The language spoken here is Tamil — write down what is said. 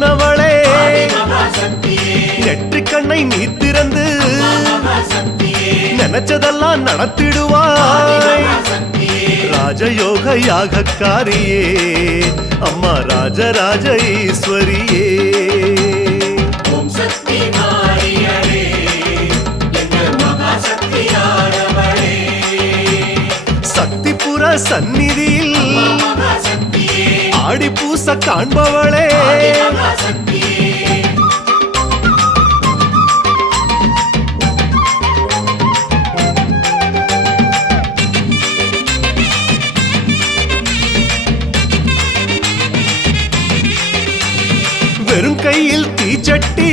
ஆனவளே நெற்றி கண்ணை நீ திறந்து நினைச்சதெல்லாம் நடத்திடுவாய் ராஜயோக யாகக்காரியே அம்மா ராஜராஜ ஈஸ்வரியே சக்திபுர சந்நிதியில் ஆடி பூச காண்பவளே வெறும் கையில் தீச்சட்டி